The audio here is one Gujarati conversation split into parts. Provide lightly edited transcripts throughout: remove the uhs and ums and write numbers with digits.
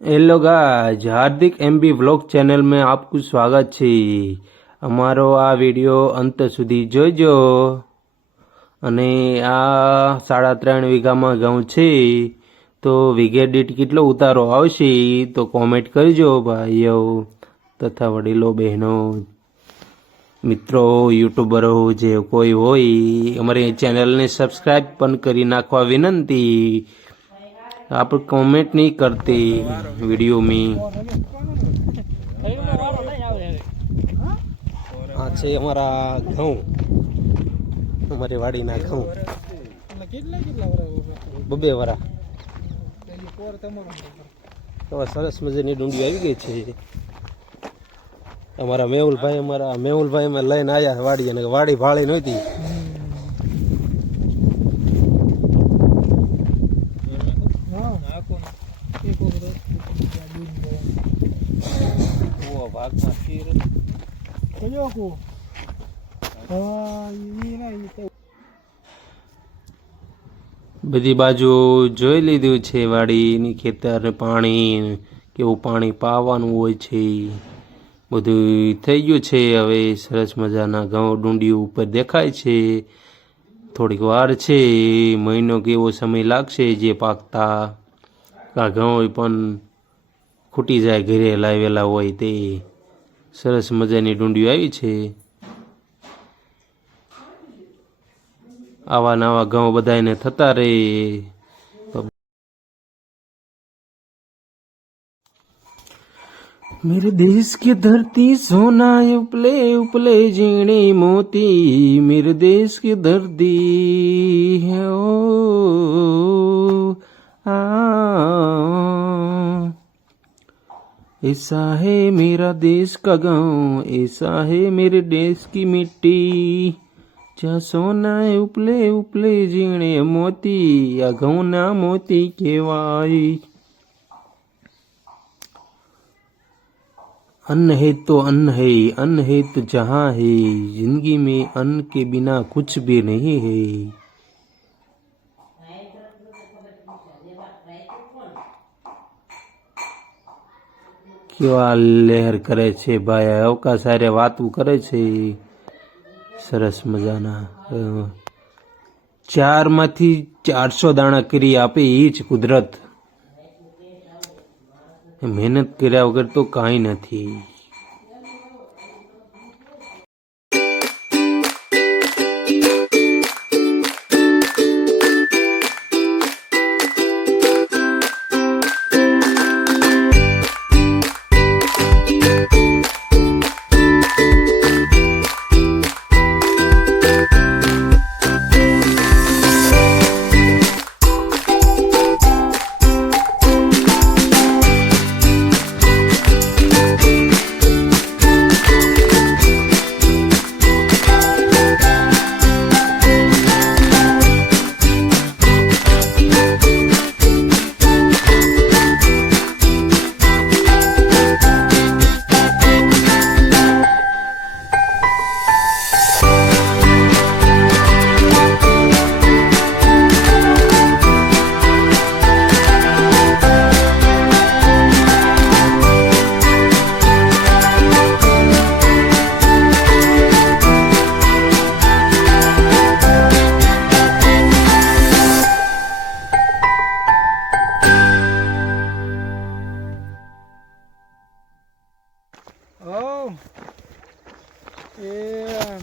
हेलो गाइस, हार्दिक एमबी व्लॉग चैनल में आपको स्वागत છે। અમારો આ વિડિયો અંત સુધી જોજો અને આ 3.5 વીઘામાં ઘઉં છે તો વીઘે દીઠ કેટલો ઉતારો આવશે તો કોમેન્ટ કરજો ભાઈઓ તથા વડીલો બહેનો મિત્રો યુટ્યુબરો જે કોઈ હોય અમારી ચેનલને સબસ્ક્રાઇબ પણ કરી નાખવા વિનંતી। आप कमेंट नहीं करते वीडियो में। हाँ छे हमारा घऊं हमारी वाड़ी ना घऊं बबे वरा तो सरस मजानी डूंडी आई गई है। हमारा मेहुल भाई में लઈને आया वाड़ी અને વાડી ભાળી નહોતી। બધી બાજુ જોઈ લીધું છે વાડીની ખેતર પાણી કેવું પાણી પાવાનું હોય છે બધું થઈ ગયું છે। હવે સરસ મજાના ઘઉં ડુંડી ઉપર દેખાય છે। થોડીક વાર છે, મહિનો કેવો સમય લાગશે જે પાકતા આ ઘઉં પણ ખૂટી જાય ઘરે લાવેલા હોય તે। સરસ મજાની ડુંડીઓ આવી છે। આવા નવા ઘઉં બધાને થતા રહે। मेरे देश की धरती सोना उपले उपले जीणे मोती मेरे देश की धरती है ओ ऐसा है मेरा देश का गाँव ऐसा है मेरे देश की मिट्टी जहाँ सोना उपले उपले जीणे मोती आ घऊं ना मोती कहवाय। अन्न है तो अन्न है तो जहाँ है जिंदगी में अन्न के बिना कुछ भी नहीं है। કેવા લહેર કરે છે ભાઈ અવકાશ સારે વાતું કરે છે સરસ મજાના। 4માંથી 400 દાણા કરી આપે એ જ કુદરત। મહેનત કર્યા વગર તો કાંઈ નથી।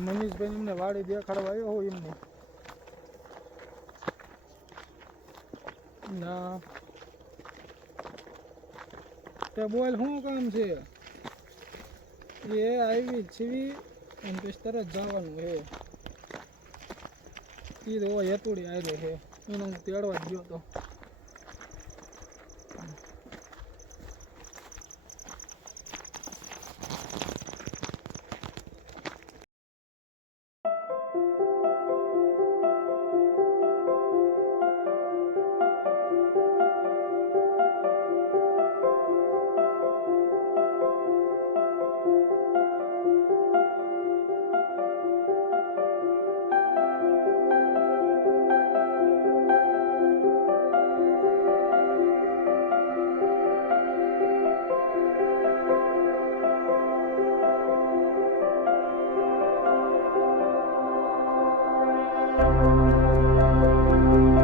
મનીષભાઈ એમને વાડી દેખાડવા આવ્યો હું એમને ના તે બોલ શું કામ છે એ આવી છીવી અને પછી તરત જવાનું છે એ તો હેતુડી આવ્યો છે એને હું તેડવા જ ગયો હતો।